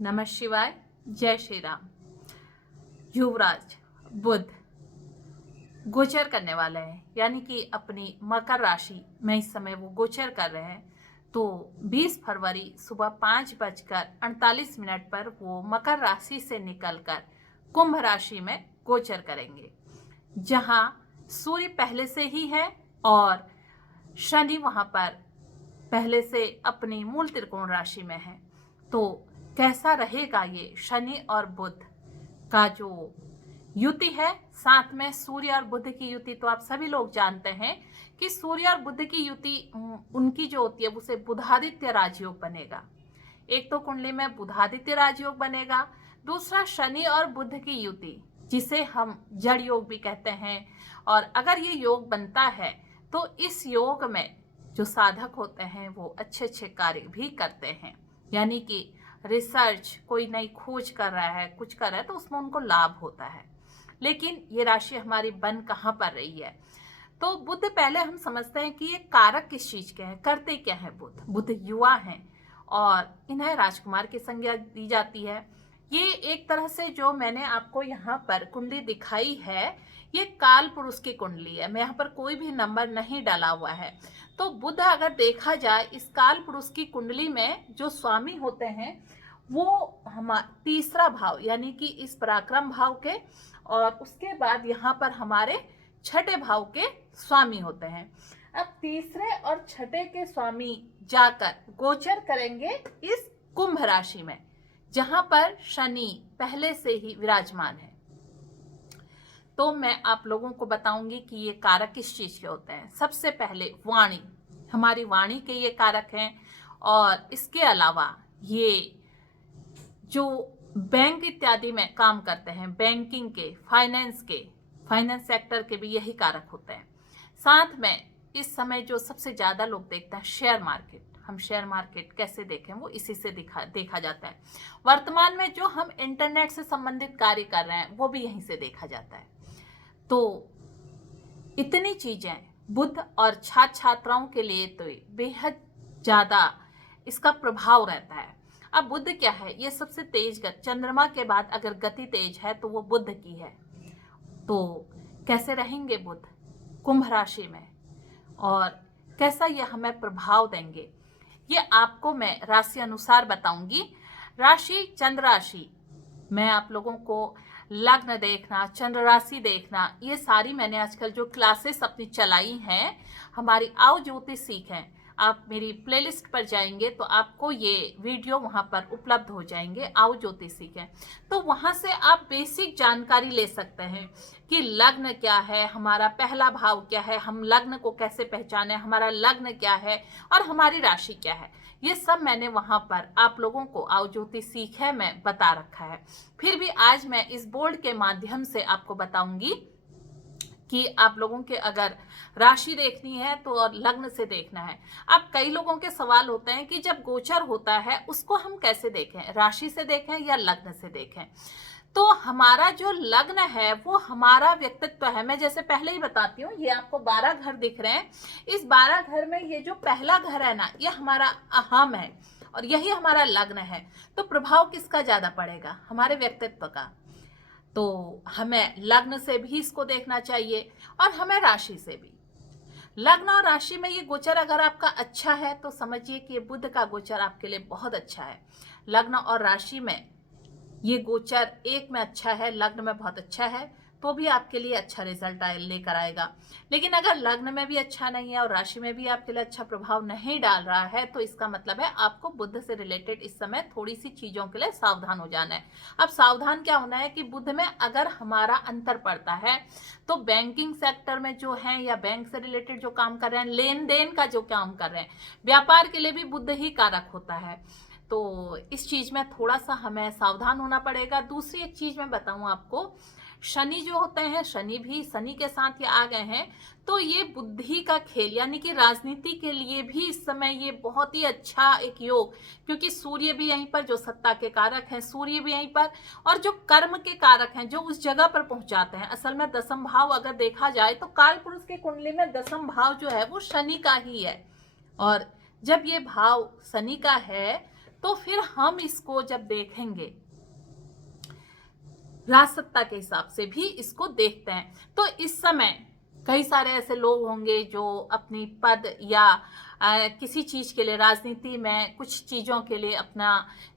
नमः शिवाय। जय श्री राम। युवराज बुध गोचर करने वाले हैं, यानी कि अपनी मकर राशि में इस समय वो गोचर कर रहे हैं। तो 20 फरवरी सुबह 5:48 पर वो मकर राशि से निकलकर कुंभ राशि में गोचर करेंगे, जहां सूर्य पहले से ही है और शनि वहां पर पहले से अपनी मूल त्रिकोण राशि में है। तो कैसा रहेगा ये शनि और बुध का जो युति है, साथ में सूर्य और बुध की युति, तो आप सभी लोग जानते हैं कि सूर्य और बुध की युति उनकी जो होती है उसे बुधादित्य राजयोग बनेगा। एक तो कुंडली में बुधादित्य राजयोग बनेगा, दूसरा शनि और बुध की युति जिसे हम जड़ योग भी कहते हैं। और अगर ये योग बनता है तो इस योग में जो साधक होते हैं वो अच्छे अच्छे कार्य भी करते हैं, यानी कि रिसर्च, कोई नई खोज कर रहा है, कुछ कर रहा है तो उसमें उनको लाभ होता है। लेकिन ये राशि हमारी बन कहाँ पर रही है? तो बुध पहले हम समझते हैं कि ये कारक किस चीज के हैं, करते क्या है बुध। बुध युवा हैं और इन्हें राजकुमार की संज्ञा दी जाती है। ये एक तरह से जो मैंने आपको यहाँ पर कुंडली दिखाई है, ये काल पुरुष की कुंडली है। मैं यहाँ पर कोई भी नंबर नहीं डाला हुआ है। तो बुध अगर देखा जाए इस काल पुरुष की कुंडली में जो स्वामी होते हैं वो तीसरा भाव, यानी कि इस पराक्रम भाव के, और उसके बाद यहाँ पर हमारे छठे भाव के स्वामी होते हैं। अब तीसरे और छठे के स्वामी जाकर गोचर करेंगे इस कुंभ राशि में, जहां पर शनि पहले से ही विराजमान है। तो मैं आप लोगों को बताऊंगी कि ये कारक किस चीज के होते हैं। सबसे पहले वाणी, हमारी वाणी के ये कारक हैं। और इसके अलावा ये जो बैंक इत्यादि में काम करते हैं, बैंकिंग के, फाइनेंस सेक्टर के भी यही कारक होते हैं। साथ में इस समय जो सबसे ज्यादा लोग देखते हैं शेयर मार्केट, हम शेयर मार्केट कैसे देखें वो इसी से देखा जाता है। वर्तमान में जो हम इंटरनेट से संबंधित कार्य कर रहे हैं वो भी यहीं से देखा जाता है। तो इतनी चीजें बुध और छात्र छात्राओं के लिए तो बेहद ज्यादा इसका प्रभाव रहता है। अब बुध क्या है? ये सबसे तेज गति, चंद्रमा के बाद अगर गति तेज है तो वो बुध की है। तो कैसे रहेंगे बुध कुंभ राशि में और कैसा ये हमें प्रभाव देंगे, ये आपको मैं राशि अनुसार बताऊंगी। राशि, चंद्र राशि, मैं आप लोगों को लग्न देखना, चंद्र राशि देखना, ये सारी मैंने आजकल जो क्लासेस अपनी चलाई हैं, हमारी आओ ज्योतिष सीखें, आप मेरी प्लेलिस्ट पर जाएंगे तो आपको ये वीडियो वहां पर उपलब्ध हो जाएंगे, आओ ज्योतिष सीखें। तो वहां से आप बेसिक जानकारी ले सकते हैं कि लग्न क्या है, हमारा पहला भाव क्या है, हम लग्न को कैसे पहचाने, हमारा लग्न क्या है और हमारी राशि क्या है। ये सब मैंने वहां पर आप लोगों को आओ ज्योतिष सीखे में बता रखा है। फिर भी आज मैं इस बोर्ड के माध्यम से आपको बताऊंगी कि आप लोगों के अगर राशि देखनी है तो और लग्न से देखना है। अब कई लोगों के सवाल होते हैं कि जब गोचर होता है उसको हम कैसे देखें, राशि से देखें या लग्न से देखें। तो हमारा जो लग्न है वो हमारा व्यक्तित्व है। मैं जैसे पहले ही बताती हूँ, ये आपको 12 घर दिख रहे हैं। इस 12 घर में ये जो पहला घर है ना, ये हमारा अहम है और यही हमारा लग्न है। तो प्रभाव किसका ज्यादा पड़ेगा? हमारे व्यक्तित्व का। तो हमें लग्न से भी इसको देखना चाहिए और हमें राशि से भी। लग्न और राशि में ये गोचर अगर आपका अच्छा है तो समझिए कि ये बुध का गोचर आपके लिए बहुत अच्छा है। लग्न और राशि में ये गोचर एक में अच्छा है, लग्न में बहुत अच्छा है, तो भी आपके लिए अच्छा रिजल्ट लेकर आएगा। लेकिन अगर लग्न में भी अच्छा नहीं है और राशि में भी आपके लिए अच्छा प्रभाव नहीं डाल रहा है तो इसका मतलब है आपको बुध से रिलेटेड इस समय थोड़ी सी चीजों के लिए सावधान हो जाना है। अब सावधान क्या होना है कि बुध में अगर हमारा अंतर पड़ता है तो बैंकिंग सेक्टर में जो है या बैंक से रिलेटेड जो काम कर रहे हैं, लेन देन का जो काम कर रहे हैं, व्यापार के लिए भी बुध ही कारक होता है। तो इस चीज में थोड़ा सा हमें सावधान होना पड़ेगा। दूसरी एक चीज मैं बताऊं आपको, शनि जो होते हैं, शनि के साथ ये आ गए हैं, तो ये बुद्धि का खेल, यानी कि राजनीति के लिए भी इस समय ये बहुत ही अच्छा एक योग, क्योंकि सूर्य भी यहीं पर, जो सत्ता के कारक हैं सूर्य भी यहीं पर, और जो कर्म के कारक हैं जो उस जगह पर पहुंचाते हैं। असल में दसम भाव अगर देखा जाए तो काल पुरुष की कुंडली में दसम भाव जो है वो शनि का ही है। और जब ये भाव शनि का है तो फिर हम इसको जब देखेंगे राजसत्ता के हिसाब से भी इसको देखते हैं। तो इस समय कई सारे ऐसे लोग होंगे जो अपनी पद या किसी चीज के लिए, राजनीति में कुछ चीजों के लिए अपना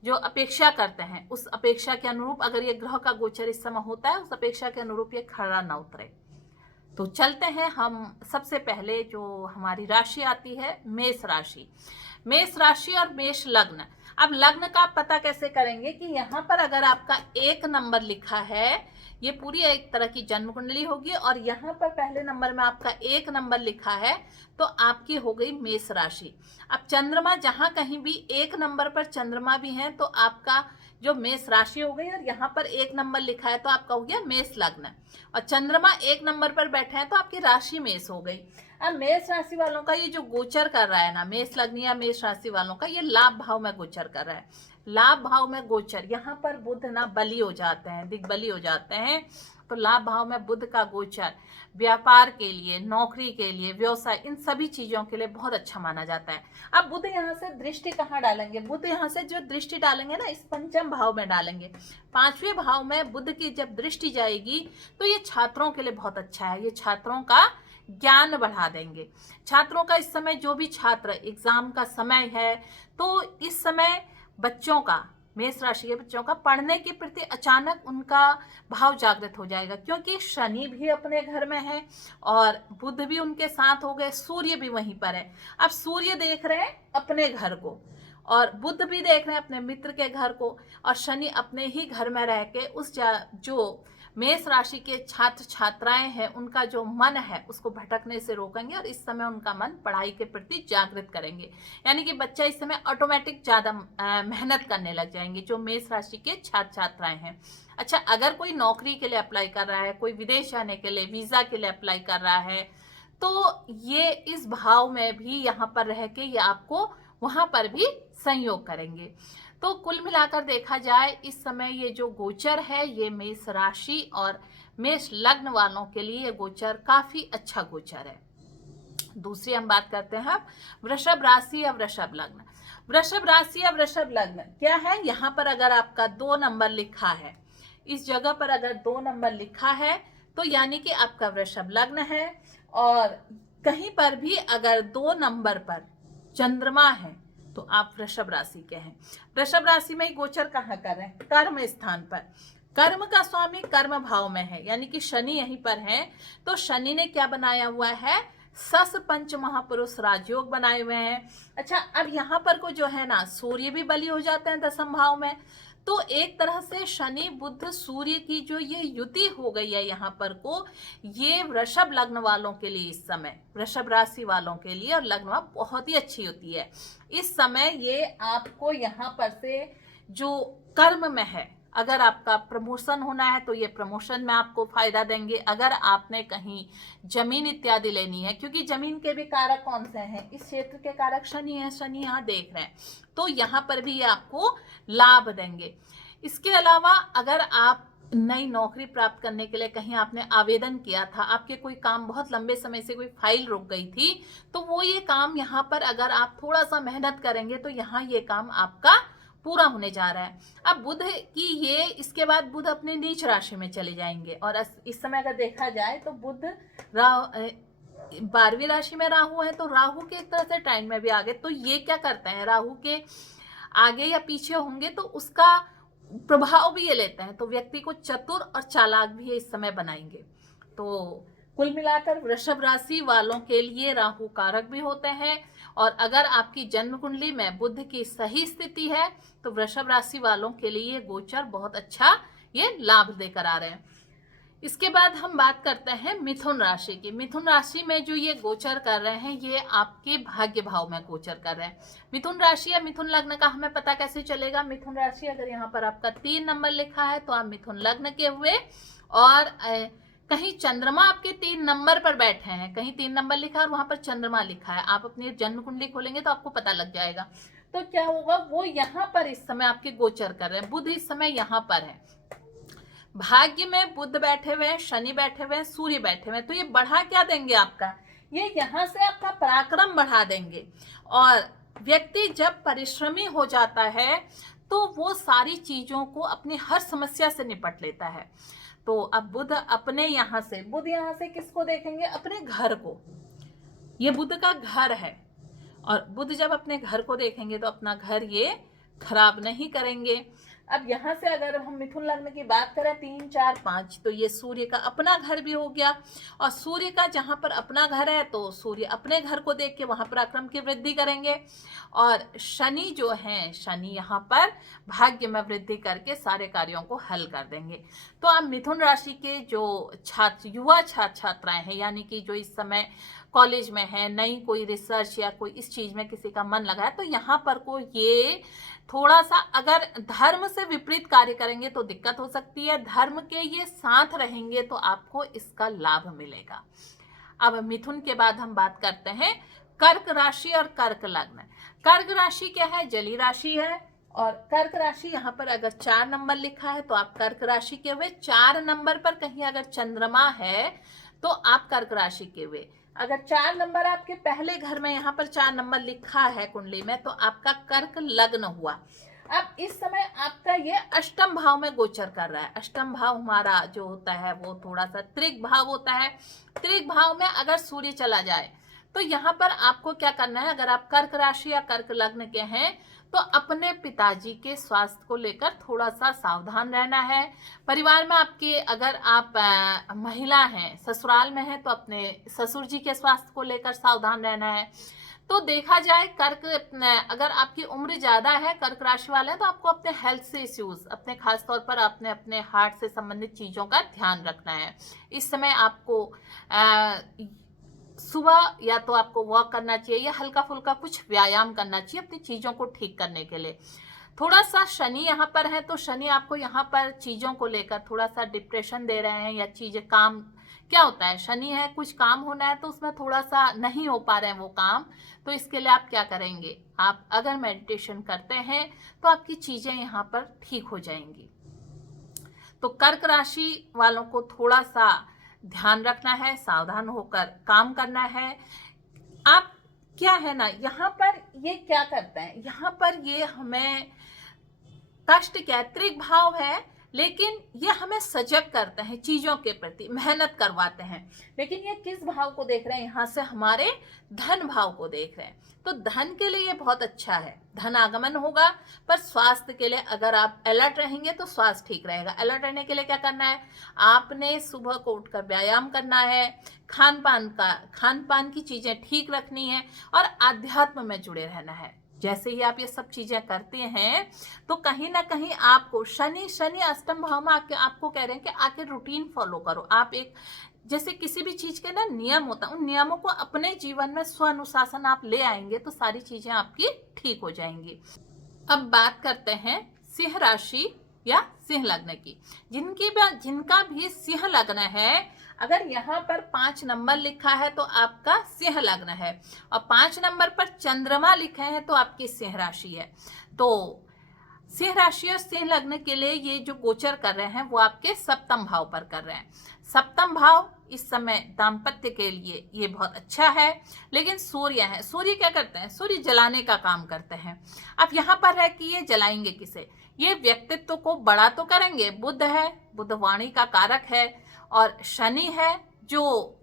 जो अपेक्षा करते हैं, उस अपेक्षा के अनुरूप अगर ये ग्रह का गोचर इस समय होता है, उस अपेक्षा के अनुरूप ये खरा न उतरे। तो चलते हैं हम सबसे पहले जो हमारी राशि आती है मेष राशि। मेष राशि और मेष लग्न। अब लग्न का आप पता कैसे करेंगे कि यहाँ पर अगर आपका 1 नंबर लिखा है, ये पूरी एक तरह की जन्म कुंडली होगी, और यहाँ पर पहले नंबर में आपका 1 नंबर लिखा है तो आपकी हो गई मेष राशि। अब चंद्रमा जहां कहीं भी 1 नंबर पर चंद्रमा भी है तो आपका जो मेष राशि हो गई, और यहाँ पर 1 नंबर लिखा है तो आपका हो गया मेष लग्न, और चंद्रमा 1 नंबर पर बैठे हैं तो आपकी राशि मेष हो गई। अब मेष राशि वालों का ये जो गोचर कर रहा है ना, मेष लग्न या मेष राशि वालों का ये लाभ भाव में गोचर कर रहा है। लाभ भाव में गोचर, यहाँ पर बुध ना बली हो जाते हैं, दिग्बली हो जाते हैं, तो लाभ भाव में बुध का गोचर व्यापार के लिए, नौकरी के लिए, व्यवसाय, इन सभी चीजों के लिए बहुत अच्छा माना जाता है। अब बुध यहाँ से दृष्टि कहाँ डालेंगे? बुध यहाँ से जो दृष्टि डालेंगे ना, इस पंचम भाव में डालेंगे। 5वें भाव में बुध की जब दृष्टि जाएगी तो ये छात्रों के लिए बहुत अच्छा है। ये छात्रों का ज्ञान बढ़ा देंगे। छात्रों का इस समय, जो भी छात्र, एग्जाम का समय है, तो इस समय बच्चों का, मेष राशि के बच्चों का पढ़ने के प्रति अचानक उनका भाव जागृत हो जाएगा, क्योंकि शनि भी अपने घर में है और बुध भी उनके साथ हो गए, सूर्य भी वहीं पर है। अब सूर्य देख रहे हैं अपने घर को, और बुध भी देख रहे हैं अपने मित्र के घर को, और शनि अपने ही घर में रह के उस जो मेष राशि के छात्र छात्राएं हैं उनका जो मन है उसको भटकने से रोकेंगे, और इस समय उनका मन पढ़ाई के प्रति जागृत करेंगे। यानी कि बच्चा इस समय ऑटोमेटिक ज्यादा मेहनत करने लग जाएंगे, जो मेष राशि के छात्र छात्राएं हैं। अच्छा, अगर कोई नौकरी के लिए अप्लाई कर रहा है, कोई विदेश जाने के लिए, वीजा के लिए अप्लाई कर रहा है, तो ये इस भाव में भी यहाँ पर रह के ये आपको वहां पर भी संयोग करेंगे। तो कुल मिलाकर देखा जाए इस समय ये जो गोचर है, ये मेष राशि और मेष लग्न वालों के लिए ये गोचर काफी अच्छा गोचर है। दूसरी हम बात करते हैं वृषभ राशि या वृषभ लग्न। वृषभ राशि या वृषभ लग्न क्या है? यहाँ पर अगर आपका 2 नंबर लिखा है, इस जगह पर अगर 2 नंबर लिखा है तो यानी कि आपका वृषभ लग्न है, और कहीं पर भी अगर 2 नंबर पर चंद्रमा है तो आप वृषभ राशि के हैं। वृषभ राशि में ही गोचर कहाँ कर रहे हैं? कर्म स्थान पर। कर्म का स्वामी कर्म भाव में है, यानी कि शनि यहीं पर है, तो शनि ने क्या बनाया हुआ है? सस पंच महापुरुष राजयोग बनाए हुए हैं। अच्छा, अब यहाँ पर को जो है ना, सूर्य भी बलि हो जाते हैं 10वें भाव में, तो एक तरह से शनि बुध सूर्य की जो ये युति हो गई है यहाँ पर को, ये वृषभ लग्न वालों के लिए इस समय, वृषभ राशि वालों के लिए और लग्न बहुत ही अच्छी होती है। इस समय ये आपको यहाँ पर से जो कर्म में है, अगर आपका प्रमोशन होना है तो ये प्रमोशन में आपको फायदा देंगे। अगर आपने कहीं जमीन इत्यादि लेनी है, क्योंकि जमीन के भी कारक कौन से हैं? इस क्षेत्र के कारक शनि है, शनि यहाँ देख रहे हैं, तो यहाँ पर भी ये आपको लाभ देंगे। इसके अलावा अगर आप नई नौकरी प्राप्त करने के लिए कहीं आपने आवेदन किया था, आपके कोई काम बहुत लंबे समय से कोई फाइल रुक गई थी, तो वो ये काम यहाँ पर अगर आप थोड़ा सा मेहनत करेंगे तो यहाँ ये काम आपका पूरा होने जा रहा है। अब बुध की ये, इसके बाद बुध अपने नीच राशि में चले जाएंगे, और इस समय अगर देखा जाए तो बुध 12वीं राशि में राहु है, तो राहु के एक तरह से टाइम में भी आगे, तो ये क्या करते हैं, राहु के आगे या पीछे होंगे तो उसका प्रभाव भी ये लेते हैं, तो व्यक्ति को चतुर और चालाक भी इस समय बनाएंगे। तो कुल मिलाकर वृषभ राशि वालों के लिए राहु कारक भी होते हैं, और अगर आपकी जन्म कुंडली में बुध की सही स्थिति है तो वृषभ राशि वालों के लिए गोचर बहुत अच्छा ये लाभ देकर आ रहे हैं। इसके बाद हम बात करते हैं मिथुन राशि की। मिथुन राशि में जो ये गोचर कर रहे हैं, ये आपके भाग्य भाव में गोचर कर रहे हैं। मिथुन राशि या मिथुन लग्न का हमें पता कैसे चलेगा? मिथुन राशि अगर यहाँ पर आपका 3 नंबर लिखा है तो आप मिथुन लग्न के हुए, और कहीं चंद्रमा आपके 3 नंबर पर बैठे हैं, कहीं 3 नंबर लिखा है और वहां पर चंद्रमा लिखा है, आप अपनी जन्म कुंडली खोलेंगे तो आपको पता लग जाएगा। तो क्या होगा, वो यहाँ पर इस समय आपके गोचर कर रहे हैं। बुध इस समय यहाँ पर है, भाग्य में बुध बैठे हुए हैं, शनि बैठे हुए हैं, सूर्य बैठे हुए हैं, तो ये बढ़ा क्या देंगे आपका? ये यहाँ से आपका पराक्रम बढ़ा देंगे, और व्यक्ति जब परिश्रमी हो जाता है तो वो सारी चीजों को अपनी हर समस्या से निपट लेता है। तो अब बुध यहाँ से किसको देखेंगे? अपने घर को। ये बुध का घर है और बुध जब अपने घर को देखेंगे तो अपना घर ये खराब नहीं करेंगे। अब यहाँ से अगर हम मिथुन लग्न की बात करें 3, 4, 5, तो ये सूर्य का अपना घर भी हो गया। और सूर्य का जहाँ पर अपना घर है तो सूर्य अपने घर को देख के वहां पराक्रम की वृद्धि करेंगे। और शनि जो है, शनि यहाँ पर भाग्य में वृद्धि करके सारे कार्यों को हल कर देंगे। तो अब मिथुन राशि के जो छात्र, युवा छात्र छात्राएं हैं, यानी कि जो इस समय कॉलेज में है, नई कोई रिसर्च या कोई इस चीज में किसी का मन लगा है, तो यहाँ पर को ये थोड़ा सा अगर धर्म से विपरीत कार्य करेंगे तो दिक्कत हो सकती है। धर्म के ये साथ रहेंगे तो आपको इसका लाभ मिलेगा। अब मिथुन के बाद हम बात करते हैं कर्क राशि और कर्क लग्न। कर्क राशि क्या है? जली राशि है। और कर्क राशि यहाँ पर अगर 4 नंबर लिखा है तो आप कर्क राशि के हुए। 4 नंबर पर कहीं अगर चंद्रमा है तो आप कर्क राशि के हुए। अगर 4 नंबर आपके पहले घर में यहाँ पर 4 नंबर लिखा है कुंडली में तो आपका कर्क लग्न हुआ। अब इस समय आपका ये अष्टम भाव में गोचर कर रहा है। अष्टम भाव हमारा जो होता है वो थोड़ा सा त्रिक भाव होता है। त्रिक भाव में अगर सूर्य चला जाए तो यहाँ पर आपको क्या करना है? अगर आप कर्क राशि या कर्क लग्न के हैं तो अपने पिताजी के स्वास्थ्य को लेकर थोड़ा सा सावधान रहना है। परिवार में आपके अगर आप महिला हैं, ससुराल में हैं, तो अपने ससुर जी के स्वास्थ्य को लेकर सावधान रहना है। तो देखा जाए कर्क, अगर आपकी उम्र ज्यादा है, कर्क राशि वाले हैं, तो आपको अपने हेल्थ से इश्यूज, अपने खास तौर पर अपने हार्ट से संबंधित चीजों का ध्यान रखना है। इस समय आपको सुबह या तो आपको वॉक करना चाहिए या हल्का फुल्का कुछ व्यायाम करना चाहिए अपनी चीजों को ठीक करने के लिए। थोड़ा सा शनि यहाँ पर है तो शनि आपको यहाँ पर चीजों को लेकर थोड़ा सा डिप्रेशन दे रहे हैं, या चीजें काम, क्या होता है शनि है, कुछ काम होना है तो उसमें थोड़ा सा नहीं हो पा रहे हैं वो काम। तो इसके लिए आप क्या करेंगे? आप अगर मेडिटेशन करते हैं तो आपकी चीजें यहाँ पर ठीक हो जाएंगी। तो कर्क राशि वालों को थोड़ा सा ध्यान रखना है, सावधान होकर काम करना है। आप क्या है ना, यहाँ पर ये क्या करते हैं, यहाँ पर ये हमें कष्ट क्या है, त्रिक भाव है, लेकिन ये हमें सजग करते हैं चीजों के प्रति, मेहनत करवाते हैं। लेकिन ये किस भाव को देख रहे हैं? यहाँ से हमारे धन भाव को देख रहे हैं। तो धन के लिए ये बहुत अच्छा है, धन आगमन होगा। पर स्वास्थ्य के लिए अगर आप अलर्ट रहेंगे तो स्वास्थ्य ठीक रहेगा। अलर्ट रहने के लिए क्या करना है? आपने सुबह को उठकर व्यायाम करना है, खान पान की चीजें ठीक रखनी है और आध्यात्म में जुड़े रहना है। जैसे ही आप ये सब चीजें करते हैं तो कहीं ना कहीं आपको शनि अष्टम भाव में आपको कह रहे हैं कि आके रूटीन फॉलो करो। आप एक, जैसे किसी भी चीज के ना नियम होता है, उन नियमों को अपने जीवन में स्व अनुशासन आप ले आएंगे तो सारी चीजें आपकी ठीक हो जाएंगी। अब बात करते हैं सिंह राशि या सिंह लग्न की। जिनका भी सिंह लग्न है, अगर यहाँ पर 5 नंबर लिखा है तो आपका सिंह लग्न है, और 5 नंबर पर चंद्रमा लिखे हैं तो आपकी सिंह राशि है। तो सिंह राशि और सिंह लग्न के लिए ये जो गोचर कर रहे हैं वो आपके सप्तम भाव पर कर रहे हैं। सप्तम भाव इस समय दाम्पत्य के लिए ये बहुत अच्छा है। लेकिन सूर्य है, सूर्य क्या करते हैं? सूर्य जलाने का काम करते हैं। अब यहाँ पर है कि ये जलाएंगे किसे? ये व्यक्तित्व को बड़ा तो करेंगे। बुध है, बुध वाणी का कारक है, और शनि है जो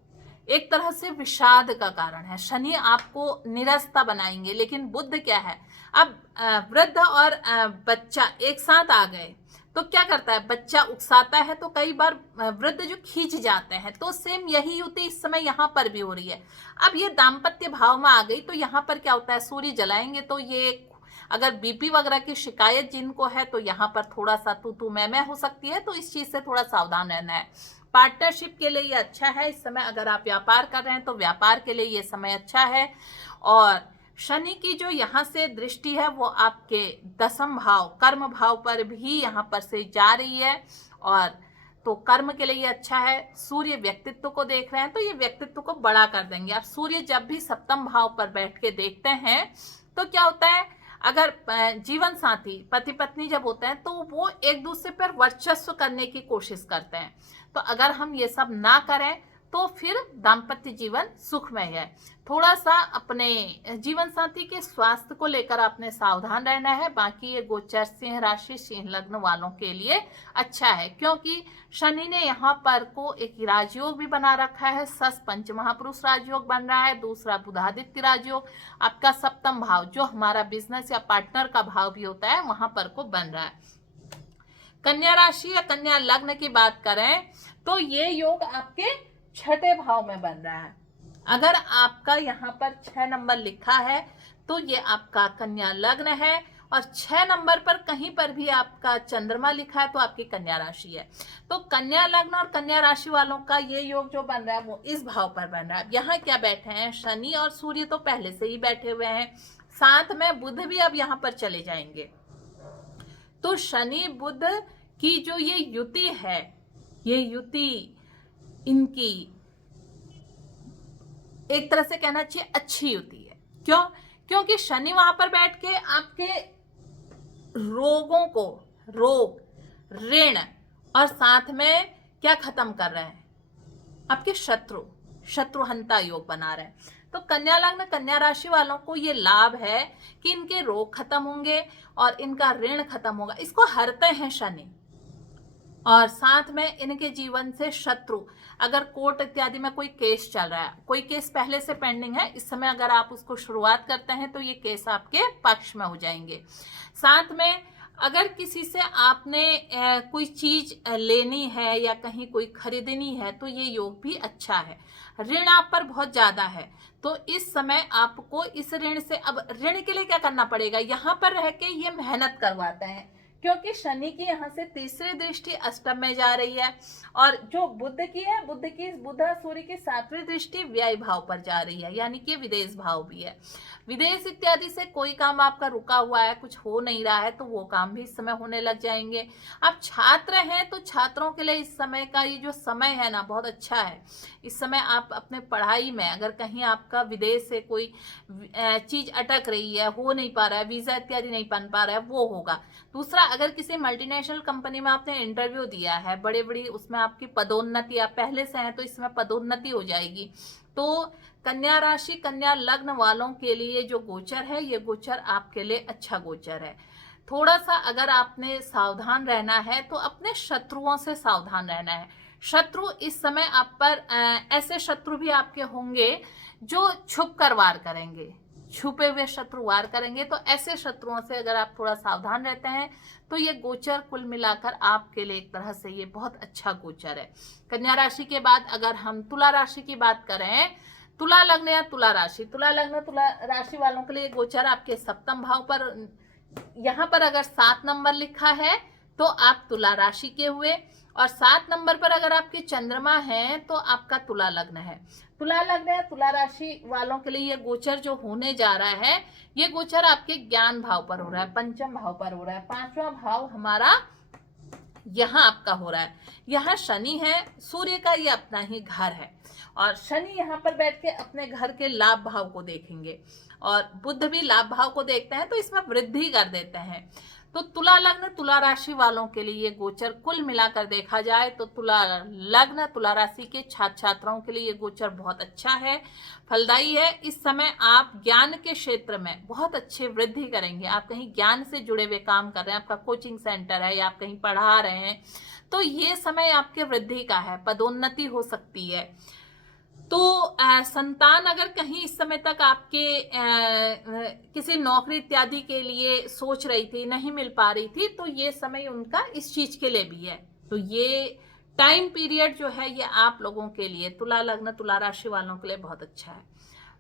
एक तरह से विषाद का कारण है। शनि आपको निरस्ता बनाएंगे। लेकिन बुध क्या है? अब वृद्ध और बच्चा एक साथ आ गए तो क्या करता है? बच्चा उकसाता है तो कई बार वृद्ध जो खींच जाते हैं। तो सेम यही युति इस समय यहाँ पर भी हो रही है। अब ये दाम्पत्य भाव में आ गई तो यहाँ पर क्या होता है? सूर्य जलाएंगे तो ये, अगर बीपी वगैरह की शिकायत जिनको है तो यहाँ पर थोड़ा सा तू मैं हो सकती है, तो इस चीज से थोड़ा सावधान रहना है। पार्टनरशिप के लिए ये अच्छा है इस समय। अगर आप व्यापार कर रहे हैं तो व्यापार के लिए ये समय अच्छा है। और शनि की जो यहाँ से दृष्टि है वो आपके 10वें भाव, कर्म भाव पर भी यहाँ पर से जा रही है, और तो कर्म के लिए ये अच्छा है। सूर्य व्यक्तित्व को देख रहे हैं तो ये व्यक्तित्व को बड़ा कर देंगे। आप सूर्य जब भी सप्तम भाव पर बैठ के देखते हैं तो क्या होता है? अगर जीवन साथी पति पत्नी जब होते हैं तो वो एक दूसरे पर वर्चस्व करने की कोशिश करते हैं। तो अगर हम ये सब ना करें तो फिर दाम्पत्य जीवन सुखमय है। थोड़ा सा अपने जीवन साथी के स्वास्थ्य को लेकर आपने सावधान रहना है। बाकी ये गोचर सिंह राशि सिंह लग्न वालों के लिए अच्छा है, क्योंकि शनि ने यहाँ पर को एक राजयोग भी बना रखा है, सस पंच महापुरुष राजयोग बन रहा है, दूसरा बुधादित्य राजयोग, आपका सप्तम भाव जो हमारा बिजनेस या पार्टनर का भाव भी होता है वहां पर को बन रहा है। कन्या राशि या कन्या लग्न की बात करें तो ये योग आपके छठे भाव में बन रहा है। अगर आपका यहाँ पर 6 नंबर लिखा है तो ये आपका कन्या लग्न है, और 6 नंबर पर कहीं पर भी आपका चंद्रमा लिखा है तो आपकी कन्या राशि है। तो कन्या लग्न और कन्या राशि वालों का ये योग जो बन रहा है वो इस भाव पर बन रहा है। यहाँ क्या बैठे हैं, शनि और सूर्य तो पहले से ही बैठे हुए हैं, साथ में बुध भी अब यहाँ पर चले जाएंगे। तो शनि बुध की जो ये युति है, ये युति इनकी एक तरह से कहना चाहिए अच्छी युति है। क्यों? क्योंकि शनि वहां पर बैठ के आपके रोगों को, रोग, ऋण और साथ में क्या खत्म कर रहे हैं, आपके शत्रुहंता योग बना रहे हैं। तो कन्या लग्न कन्या राशि वालों को ये लाभ है कि इनके रोग खत्म होंगे और इनका ऋण खत्म होगा, इसको हरते हैं शनि। और साथ में इनके जीवन से शत्रु, अगर कोर्ट इत्यादि में कोई केस चल रहा है, कोई केस पहले से पेंडिंग है, इस समय अगर आप उसको शुरुआत करते हैं तो ये केस आपके पक्ष में हो जाएंगे। साथ में अगर किसी से आपने कोई चीज लेनी है या कहीं कोई खरीदनी है तो ये योग भी अच्छा है। ऋण आप पर बहुत ज्यादा है तो इस समय आपको इस ऋण से, अब ऋण के लिए क्या करना पड़ेगा, यहाँ पर रह के ये मेहनत करवाते हैं, क्योंकि शनि की यहाँ से तीसरी दृष्टि अष्टम में जा रही है, और जो बुध की है, बुध सूर्य की 7वीं दृष्टि व्यय भाव पर जा रही है, यानी कि विदेश भाव भी है। विदेश इत्यादि से कोई काम आपका रुका हुआ है, कुछ हो नहीं रहा है, तो वो काम भी इस समय होने लग जाएंगे। आप छात्र हैं तो छात्रों के लिए इस समय का ये जो समय है ना बहुत अच्छा है। इस समय आप अपने पढ़ाई में अगर कहीं आपका विदेश से कोई चीज अटक रही है, हो नहीं पा रहा है, वीजा इत्यादि नहीं बन पा रहा है, वो होगा। दूसरा, अगर किसी मल्टीनेशनल कंपनी में आपने इंटरव्यू दिया है, बड़े बड़ी, उसमें आपकी पदोन्नति, आप पहले से हैं तो इसमें पदोन्नति हो जाएगी। तो कन्या राशि कन्या लग्न वालों के लिए जो गोचर है, ये गोचर आपके लिए अच्छा गोचर है। थोड़ा सा अगर आपने सावधान रहना है तो अपने शत्रुओं से सावधान रहना है। शत्रु इस समय आप पर ऐसे शत्रु भी आपके होंगे जो छुप कर वार करेंगे, छुपे हुए शत्रु वार करेंगे। तो ऐसे शत्रुओं से अगर आप थोड़ा सावधान रहते हैं तो ये गोचर कुल मिलाकर आपके लिए एक तरह से ये बहुत अच्छा गोचर है। कन्या राशि के बाद अगर हम तुला राशि की बात करें, तुला लग्न या तुला राशि, तुला लग्न तुला राशि वालों के लिए गोचर आपके सप्तम भाव पर, यहाँ पर अगर 7 नंबर लिखा है तो आप तुला राशि के हुए, और 7 नंबर पर अगर आपके चंद्रमा है तो आपका तुला लग्न है। तुला लग्न या तुला राशि वालों के लिए ये गोचर जो होने जा रहा है, ये गोचर आपके ज्ञान भाव पर हो रहा है, पंचम भाव पर हो रहा है। 5वां भाव हमारा यहाँ आपका हो रहा है। यहाँ शनि है, सूर्य का ये अपना ही घर है, और शनि यहाँ पर बैठ के अपने घर के लाभ भाव को देखेंगे, और बुध भी लाभ भाव को देखते हैं तो इसमें वृद्धि कर देते हैं। तो तुला लग्न तुला राशि वालों के लिए ये गोचर कुल मिलाकर देखा जाए तो तुला लग्न तुला राशि के छात्र छात्राओं के लिए ये गोचर बहुत अच्छा है, फलदायी है। इस समय आप ज्ञान के क्षेत्र में बहुत अच्छे वृद्धि करेंगे। आप कहीं ज्ञान से जुड़े हुए काम कर रहे हैं, आपका कोचिंग सेंटर है या आप कहीं पढ़ा रहे हैं, तो ये समय आपके वृद्धि का है, पदोन्नति हो सकती है। तो संतान अगर कहीं इस समय तक आपके किसी नौकरी इत्यादि के लिए सोच रही थी, नहीं मिल पा रही थी, तो ये समय उनका इस चीज के लिए भी है। तो ये टाइम पीरियड जो है ये आप लोगों के लिए, तुला लग्न तुला राशि वालों के लिए बहुत अच्छा है।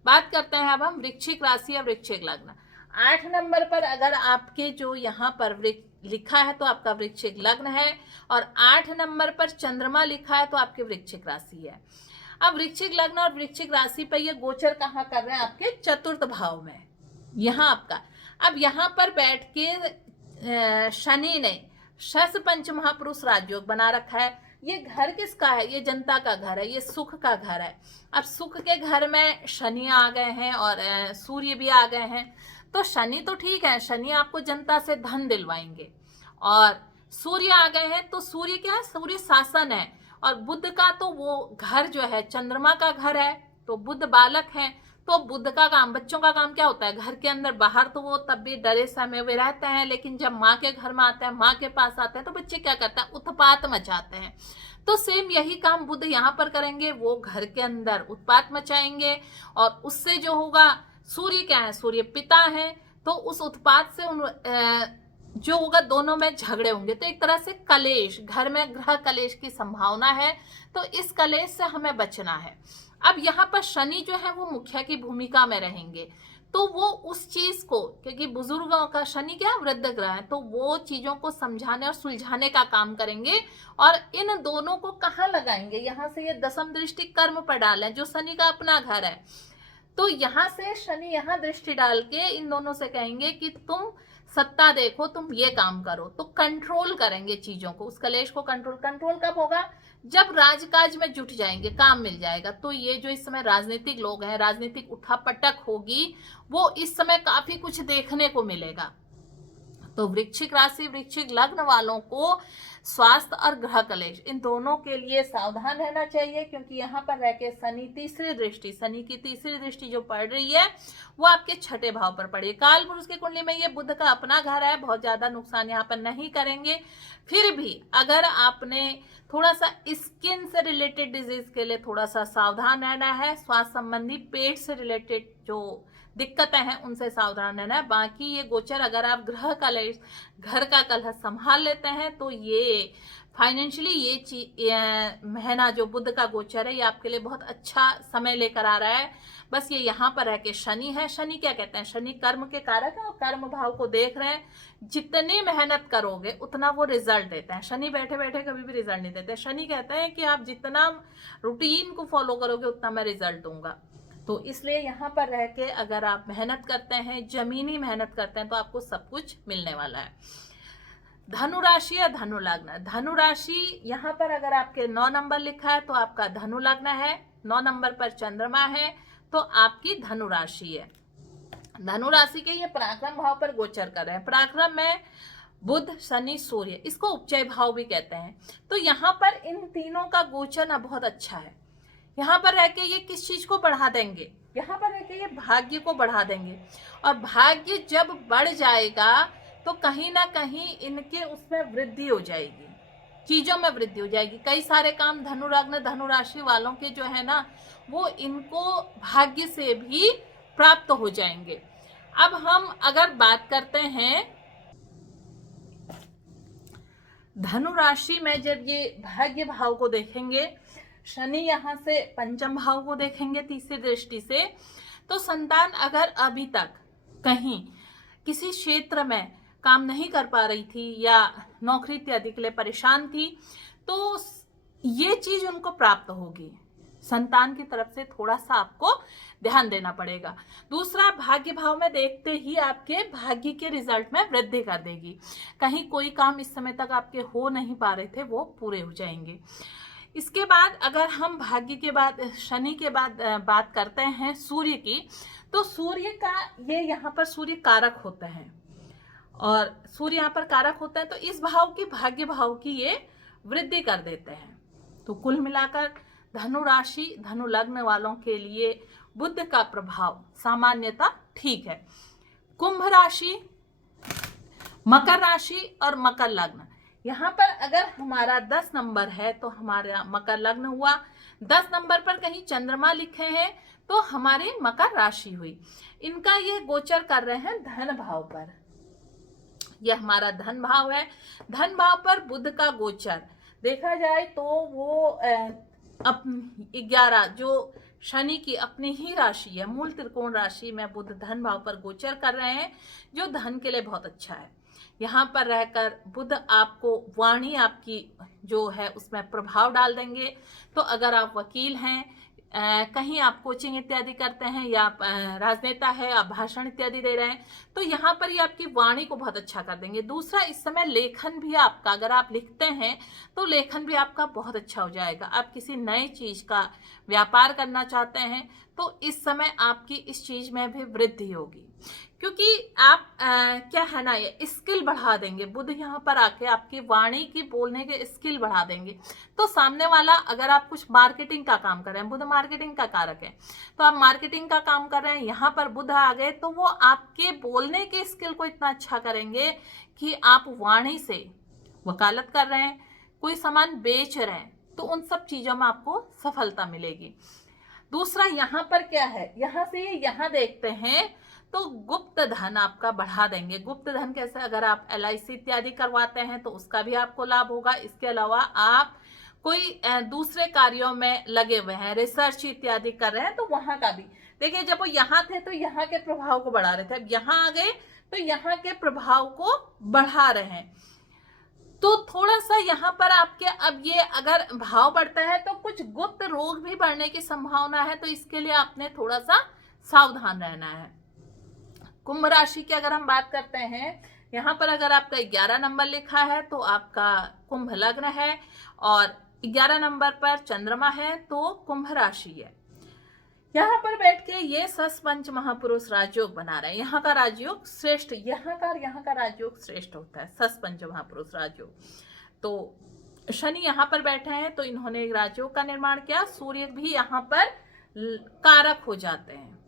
बात करते हैं अब हम वृश्चिक राशि या वृश्चिक लग्न। 8 नंबर पर अगर आपके जो यहाँ पर लिखा है तो आपका वृश्चिक लग्न है, और 8 नंबर पर चंद्रमा लिखा है तो आपकी वृश्चिक राशि है। अब वृश्चिक लग्न और वृश्चिक राशि पर ये गोचर कहाँ कर रहे हैं, आपके चतुर्थ भाव में, यहाँ आपका। अब यहाँ पर बैठ के शनि ने शस पंच महापुरुष राजयोग बना रखा है। ये घर किसका है, ये जनता का घर है, ये सुख का घर है। अब सुख के घर में शनि आ गए हैं और सूर्य भी आ गए हैं। तो शनि तो ठीक है, शनि आपको जनता से धन दिलवाएंगे, और सूर्य आ गए हैं तो सूर्य क्या है, सूर्य शासन है, और बुध का तो वो घर जो है चंद्रमा का घर है, तो बुध बालक है, तो बुध का काम, बच्चों का काम क्या होता है, घर के अंदर, बाहर तो वो तब भी डरे समय हुए रहते हैं, लेकिन जब माँ के घर में आते हैं, माँ के पास आते हैं, तो बच्चे क्या करते हैं, उत्पात मचाते हैं। तो सेम यही काम बुध यहाँ पर करेंगे, वो घर के अंदर उत्पात मचाएंगे, और उससे जो होगा, सूर्य क्या है, सूर्य पिता है, तो उस उत्पात से जो होगा दोनों में झगड़े होंगे, तो एक तरह से कलेश, घर में ग्रह कलेश की संभावना है, तो इस कलेश से हमें बचना है। अब यहाँ पर शनि जो है वो मुखिया की भूमिका में रहेंगे, तो वो उस चीज को, क्योंकि बुजुर्गों का शनि क्या वृद्ध ग्रह है, तो वो चीजों को समझाने और सुलझाने का काम करेंगे, और इन दोनों को कहाँ लगाएंगे, यहाँ से ये दशम दृष्टि कर्म पर डालें, जो शनि का अपना घर है, तो यहाँ से शनि यहाँ दृष्टि डाल के इन दोनों से कहेंगे कि तुम सत्ता देखो, तुम ये काम करो, तो कंट्रोल करेंगे चीजों को, उस कलेश को कंट्रोल कब होगा, जब राजकाज में जुट जाएंगे, काम मिल जाएगा। तो ये जो इस समय राजनीतिक लोग हैं, राजनीतिक उठापटक होगी, वो इस समय काफी कुछ देखने को मिलेगा। तो वृश्चिक राशि, वृश्चिक लग्न वालों को स्वास्थ्य और ग्रह कलेश, इन दोनों के लिए सावधान रहना चाहिए, क्योंकि यहाँ पर रह के शनि की तीसरी दृष्टि जो पड़ रही है वो आपके छठे भाव पर पड़ी है। काल पुरुष की कुंडली में ये बुध का अपना घर है, बहुत ज्यादा नुकसान यहाँ पर नहीं करेंगे। फिर भी अगर आपने थोड़ा सा स्किन से रिलेटेड डिजीज के लिए थोड़ा सा सावधान रहना है, स्वास्थ्य संबंधी पेट से रिलेटेड जो दिक्कतें हैं उनसे सावधान रहना है। बाकी ये गोचर अगर आप ग्रह कलेश, घर का कलह संभाल लेते हैं, तो ये फाइनेंशियली ये महीना जो बुध का गोचर है ये आपके लिए बहुत अच्छा समय लेकर आ रहा है। बस ये यहाँ पर है कि शनि है, शनि क्या कहते हैं, शनि कर्म के कारक है, और कर्म भाव को देख रहे हैं, जितनी मेहनत करोगे उतना वो रिजल्ट देते हैं। शनि बैठे बैठे कभी भी रिजल्ट नहीं देते, शनि कहते हैं कि आप जितना रूटीन को फॉलो करोगे उतना मैं रिजल्ट दूंगा। तो इसलिए यहाँ पर रह के अगर आप मेहनत करते हैं, जमीनी मेहनत करते हैं, तो आपको सब कुछ मिलने वाला है। धनु राशि या धनु लग्न, धनु राशि यहाँ पर अगर आपके 9 नंबर लिखा है तो आपका धनु लग्न है, 9 नंबर पर चंद्रमा है, तो आपकी धनु राशि है। धनु राशि के ये पराक्रम भाव पर गोचर कर रहे हैं। पराक्रम में बुध, शनि, सूर्य, इसको उपचय भाव भी कहते हैं। तो यहाँ पर इन तीनों का गोचर ना बहुत अच्छा है। यहाँ पर रह के ये किस चीज को बढ़ा देंगे, यहाँ पर रह के ये भाग्य को बढ़ा देंगे, और भाग्य जब बढ़ जाएगा तो कहीं ना कहीं इनके उसमें वृद्धि हो जाएगी, चीजों में वृद्धि हो जाएगी। कई सारे काम धनु लग्न, धनु राशि वालों के जो है ना, वो इनको भाग्य से भी प्राप्त हो जाएंगे। अब हम अगर बात करते हैं धनु राशि में, जब ये भाग्य भाव को देखेंगे, शनि यहाँ से पंचम भाव को देखेंगे तीसरी दृष्टि से, तो संतान अगर अभी तक कहीं किसी क्षेत्र में काम नहीं कर पा रही थी या नौकरी इत्यादि के लिए परेशान थी, तो ये चीज उनको प्राप्त होगी। संतान की तरफ से थोड़ा सा आपको ध्यान देना पड़ेगा। दूसरा, भाग्य भाव में देखते ही आपके भाग्य के रिजल्ट में वृद्धि कर देगी। कहीं कोई काम इस समय तक आपके हो नहीं पा रहे थे, वो पूरे हो जाएंगे। इसके बाद अगर हम भाग्य के बाद, शनि के बाद बात करते हैं सूर्य की, तो सूर्य का ये यहाँ पर सूर्य कारक होते हैं, और सूर्य यहाँ पर कारक होता है, तो इस भाव की, भाग्य भाव की ये वृद्धि कर देते हैं। तो कुल मिलाकर धनु राशि, धनु लग्न वालों के लिए बुध का प्रभाव सामान्यता ठीक है। कुंभ राशि, मकर राशि और मकर लग्न, यहाँ पर अगर हमारा 10 नंबर है तो हमारा मकर लग्न हुआ, 10 नंबर पर कहीं चंद्रमा लिखे हैं तो हमारी मकर राशि हुई। इनका ये गोचर कर रहे हैं धन भाव पर, यह हमारा धन भाव है। धन भाव पर बुध का गोचर देखा जाए तो वो 11 जो शनि की अपनी ही राशि है, मूल त्रिकोण राशि में बुध धन भाव पर गोचर कर रहे हैं, जो धन के लिए बहुत अच्छा है। यहाँ पर रहकर बुध आपको, वाणी आपकी जो है उसमें प्रभाव डाल देंगे। तो अगर आप वकील हैं, कहीं आप कोचिंग इत्यादि करते हैं, या आप राजनेता है, आप भाषण इत्यादि दे रहे हैं, तो यहाँ पर ये आपकी वाणी को बहुत अच्छा कर देंगे। दूसरा, इस समय लेखन भी आपका, अगर आप लिखते हैं तो लेखन भी आपका बहुत अच्छा हो जाएगा। आप किसी नई चीज का व्यापार करना चाहते हैं तो इस समय आपकी इस चीज में भी वृद्धि होगी, क्योंकि आप क्या है ना, ये स्किल बढ़ा देंगे। बुध यहाँ पर आके आपकी वाणी की बोलने के स्किल बढ़ा देंगे। तो सामने वाला, अगर आप कुछ मार्केटिंग का काम कर रहे हैं, बुध मार्केटिंग का कारक है, तो आप मार्केटिंग का काम कर रहे हैं, यहाँ पर बुध आ गए तो वो आपके बोलने के स्किल को इतना अच्छा करेंगे कि आप वाणी से वकालत कर रहे हैं, कोई सामान बेच रहे हैं, तो उन सब चीजों में आपको सफलता मिलेगी। दूसरा यहाँ पर क्या है, यहाँ से यहाँ देखते हैं तो गुप्त धन आपका बढ़ा देंगे। गुप्त धन कैसे, अगर आप LIC इत्यादि करवाते हैं तो उसका भी आपको लाभ होगा। इसके अलावा आप कोई दूसरे कार्यों में लगे हुए हैं, रिसर्च इत्यादि कर रहे हैं, तो वहां का भी देखिए, जब वो यहाँ थे तो यहाँ के प्रभाव को बढ़ा रहे थे, अब यहाँ आ गए तो यहाँ के प्रभाव को बढ़ा रहे हैं। तो थोड़ा सा यहाँ पर आपके, अब ये अगर भाव बढ़ता है तो कुछ गुप्त रोग भी बढ़ने की संभावना है, तो इसके लिए आपने थोड़ा सा सावधान रहना है। कुंभ राशि की अगर हम बात करते हैं, यहाँ पर अगर आपका 11 नंबर लिखा है तो आपका कुंभ लग्न है, और 11 नंबर पर चंद्रमा है तो कुंभ राशि है। यहाँ पर बैठ के ये सस पंच महापुरुष राजयोग बना रहे हैं। यहाँ का राजयोग श्रेष्ठ, यहाँ का राजयोग श्रेष्ठ होता है, सस पंच महापुरुष राजयोग। तो शनि यहाँ पर बैठे हैं तो इन्होंने एक राजयोग का निर्माण किया। सूर्य भी यहाँ पर कारक हो जाते हैं,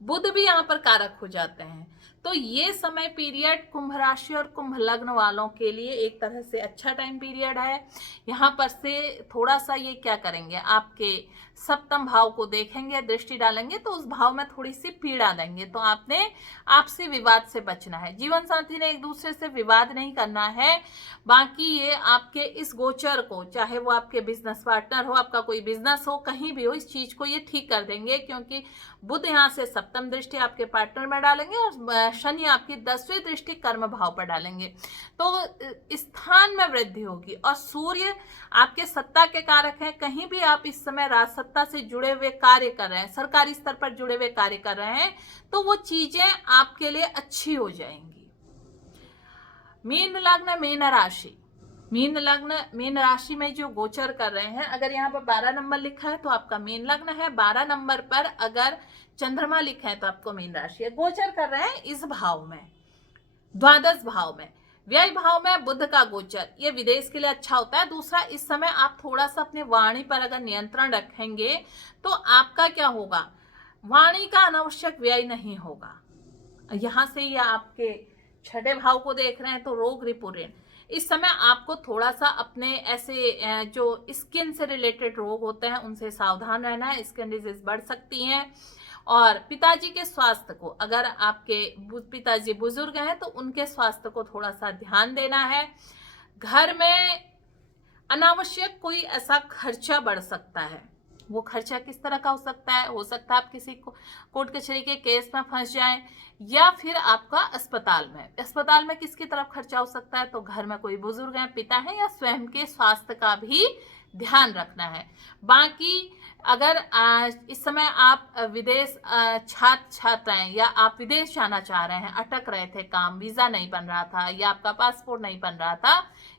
बुध भी यहाँ पर कारक हो जाते हैं। तो ये समय पीरियड कुंभ राशि और कुंभ लग्न वालों के लिए एक तरह से अच्छा टाइम पीरियड है। यहाँ पर से थोड़ा सा ये क्या करेंगे, आपके सप्तम भाव को देखेंगे, दृष्टि डालेंगे तो उस भाव में थोड़ी सी पीड़ा देंगे। तो आपने आपसी विवाद से बचना है, जीवन साथी ने एक दूसरे से विवाद नहीं करना है। बाकी ये आपके इस गोचर को, चाहे वो आपके बिजनेस पार्टनर हो, आपका कोई बिजनेस हो, कहीं भी हो, इस चीज को ये ठीक कर देंगे, क्योंकि बुध यहाँ से सप्तम दृष्टि आपके पार्टनर में डालेंगे और शनि आपकी 10वीं दृष्टि कर्म भाव पर डालेंगे, तो स्थान में वृद्धि होगी। और सूर्य आपके सत्ता के कारक हैं, कहीं भी आप इस समय राजसत्ता से जुड़े हुए कार्य कर रहे हैं, सरकारी स्तर पर जुड़े हुए कार्य कर रहे हैं, तो वो चीजें आपके लिए अच्छी हो जाएंगी। मीन लग्न मीन राशि, मीन लग्न मीन राशि में जो गोचर कर रहे हैं, अगर यहाँ पर 12 नंबर लिखा है तो आपका मीन लग्न है, 12 नंबर पर अगर चंद्रमा लिखा है तो आपको मीन राशि है। गोचर कर रहे हैं इस भाव में, द्वादश भाव में, व्यय भाव में बुध का गोचर, ये विदेश के लिए अच्छा होता है। दूसरा, इस समय आप थोड़ा सा अपनी वाणी पर अगर नियंत्रण रखेंगे तो आपका क्या होगा, वाणी का अनावश्यक व्यय नहीं होगा। यहाँ से ये आपके 6ठे भाव को देख रहे हैं तो रोग रिपु ऋण, इस समय आपको थोड़ा सा अपने ऐसे जो स्किन से रिलेटेड रोग होते हैं उनसे सावधान रहना है, स्किन डिजीज बढ़ सकती हैं। और पिताजी के स्वास्थ्य को, अगर आपके पिताजी बुजुर्ग हैं तो उनके स्वास्थ्य को थोड़ा सा ध्यान देना है। घर में अनावश्यक कोई ऐसा खर्चा बढ़ सकता है, वो खर्चा किस तरह का हो सकता है, आप किसी को कोर्ट कचहरी के केस में फंस जाएं, या फिर आपका अस्पताल में किसकी तरफ खर्चा हो सकता है, तो घर में कोई बुजुर्ग है, पिता है, या स्वयं के स्वास्थ्य का भी ध्यान रखना है। बाकी अगर इस समय आप विदेश छात्राएं या आप विदेश जाना चाह रहे हैं, अटक रहे थे, काम वीजा नहीं बन रहा था या आपका पासपोर्ट नहीं बन रहा था,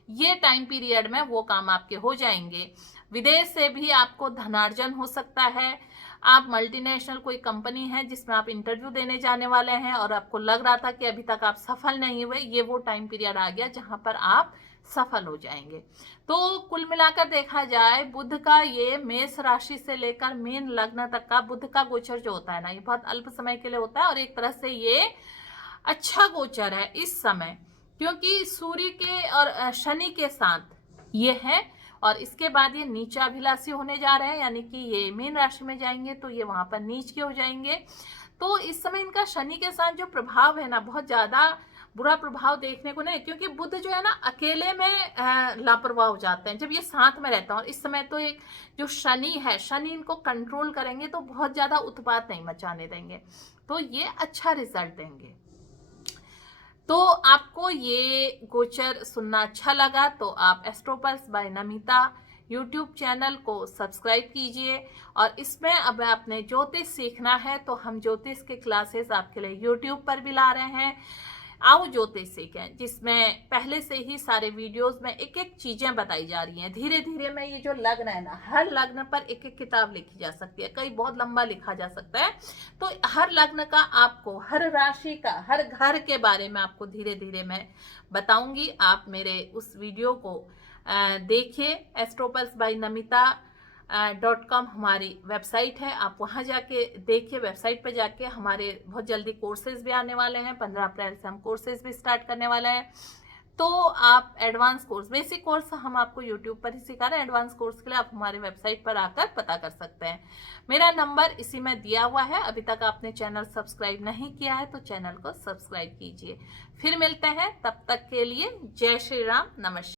ये टाइम पीरियड में वो काम आपके हो जाएंगे। विदेश से भी आपको धनार्जन हो सकता है। आप मल्टीनेशनल कोई कंपनी है जिसमें आप इंटरव्यू देने जाने वाले हैं और आपको लग रहा था कि अभी तक आप सफल नहीं हुए, ये वो टाइम पीरियड आ गया जहां पर आप सफल हो जाएंगे। तो कुल मिलाकर देखा जाए, बुध का ये मेष राशि से लेकर मीन लग्न तक का बुध का गोचर जो होता है ना, ये बहुत अल्प समय के लिए होता है और एक तरह से ये अच्छा गोचर है इस समय, क्योंकि सूर्य के और शनि के साथ ये है, और इसके बाद ये नीचाभिलाषी होने जा रहे हैं, यानी कि ये मीन राशि में जाएंगे तो ये वहां पर नीच के हो जाएंगे। तो इस समय इनका शनि के साथ जो प्रभाव है ना, बहुत ज्यादा बुरा प्रभाव देखने को नहीं, क्योंकि बुध जो है ना अकेले में लापरवाह हो जाते हैं जब ये साथ में रहता है। और इस समय तो एक जो शनि है, शनि इनको कंट्रोल करेंगे तो बहुत ज्यादा उत्पात नहीं मचाने देंगे, तो ये अच्छा रिजल्ट देंगे। तो आपको ये गोचर सुनना अच्छा लगा तो आप एस्ट्रोपल्स बाय नमिता यूट्यूब चैनल को सब्सक्राइब कीजिए। और इसमें अब आपने ज्योतिष सीखना है तो हम ज्योतिष के क्लासेस आपके लिए यूट्यूब पर भी ला रहे हैं। आओ ज्योतिषिक है, जिसमें पहले से ही सारे वीडियोस में एक एक चीजें बताई जा रही हैं। धीरे धीरे में ये जो लग्न है ना, हर लग्न पर एक एक किताब लिखी जा सकती है, कई बहुत लंबा लिखा जा सकता है। तो हर लग्न का आपको, हर राशि का, हर घर के बारे में आपको धीरे धीरे मैं बताऊंगी। आप मेरे उस वीडियो को देखिए। एस्ट्रोपल्स बाय नमिता .com हमारी वेबसाइट है, आप वहां जाके देखिए। वेबसाइट पर जाके हमारे बहुत जल्दी कोर्सेज भी आने वाले हैं, 15 अप्रैल से हम कोर्सेज भी स्टार्ट करने वाले हैं। तो आप एडवांस कोर्स, बेसिक कोर्स हम आपको यूट्यूब पर ही सिखा रहे हैं, एडवांस कोर्स के लिए आप हमारे वेबसाइट पर आकर पता कर सकते हैं। मेरा नंबर इसी में दिया हुआ है। अभी तक आपने चैनल सब्सक्राइब नहीं किया है तो चैनल को सब्सक्राइब कीजिए। फिर मिलते हैं, तब तक के लिए जय श्री राम, नमस्कार।